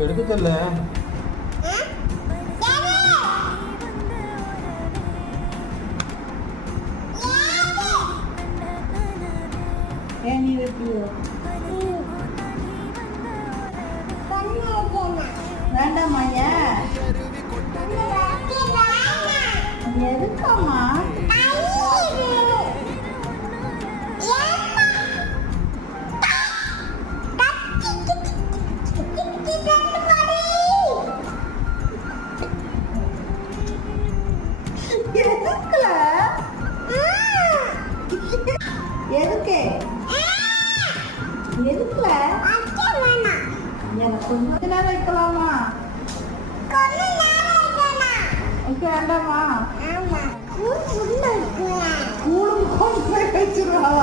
எடுக்கல. ஏன் நீ வைப்பியோ? வேண்டாமா? ஏன் எதுக்காமா? எதுக்கு எதுக்குல எனக்கு கொஞ்ச நேரம் வைக்கலாமா? வேண்டாமா? ஸ்கூலுக்கு கொண்டு வச்சிருவாளா?